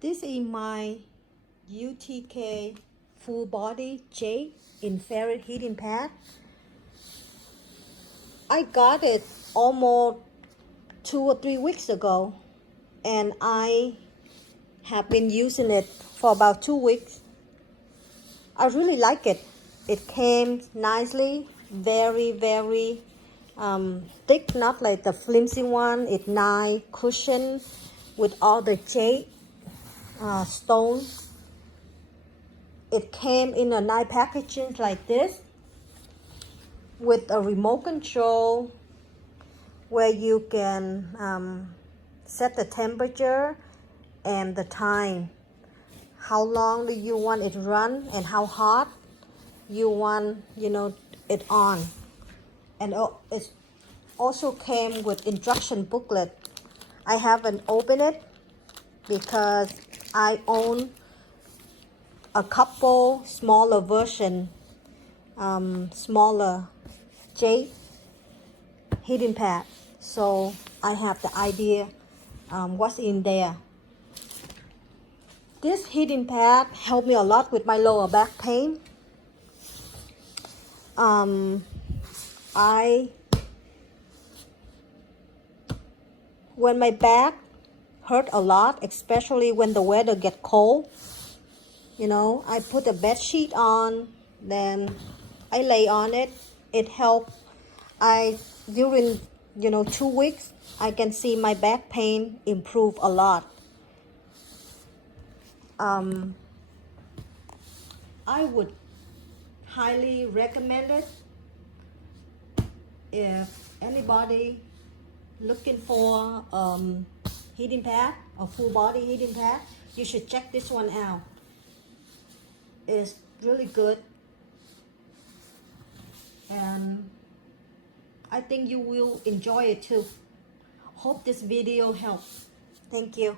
This is my UTK full body Jade infrared heating pad. I got it almost 2 or 3 weeks ago, and I have been using it for about 2 weeks. I really like it. It came nicely, very thick, not like the flimsy one. It's nice cushion with all the jade stones. It came in a nice packaging like this with a remote control where you can set the temperature and the time. How long do you want it run and how hot you want it on. And it also came with instruction booklet. I haven't opened it because I own a couple smaller version, smaller Jade heating pad, so I have the idea what's in there. This heating pad helped me a lot with my lower back pain. When my back hurt a lot, especially when the weather get cold, I put a bed sheet on, then I lay on it. It helped. During 2 weeks, I can see my back pain improve a lot. I would highly recommend it. If anybody looking for heating pad, a full body heating pad, you should check this one out. It's really good, and I think you will enjoy it too. Hope this video helps. Thank you.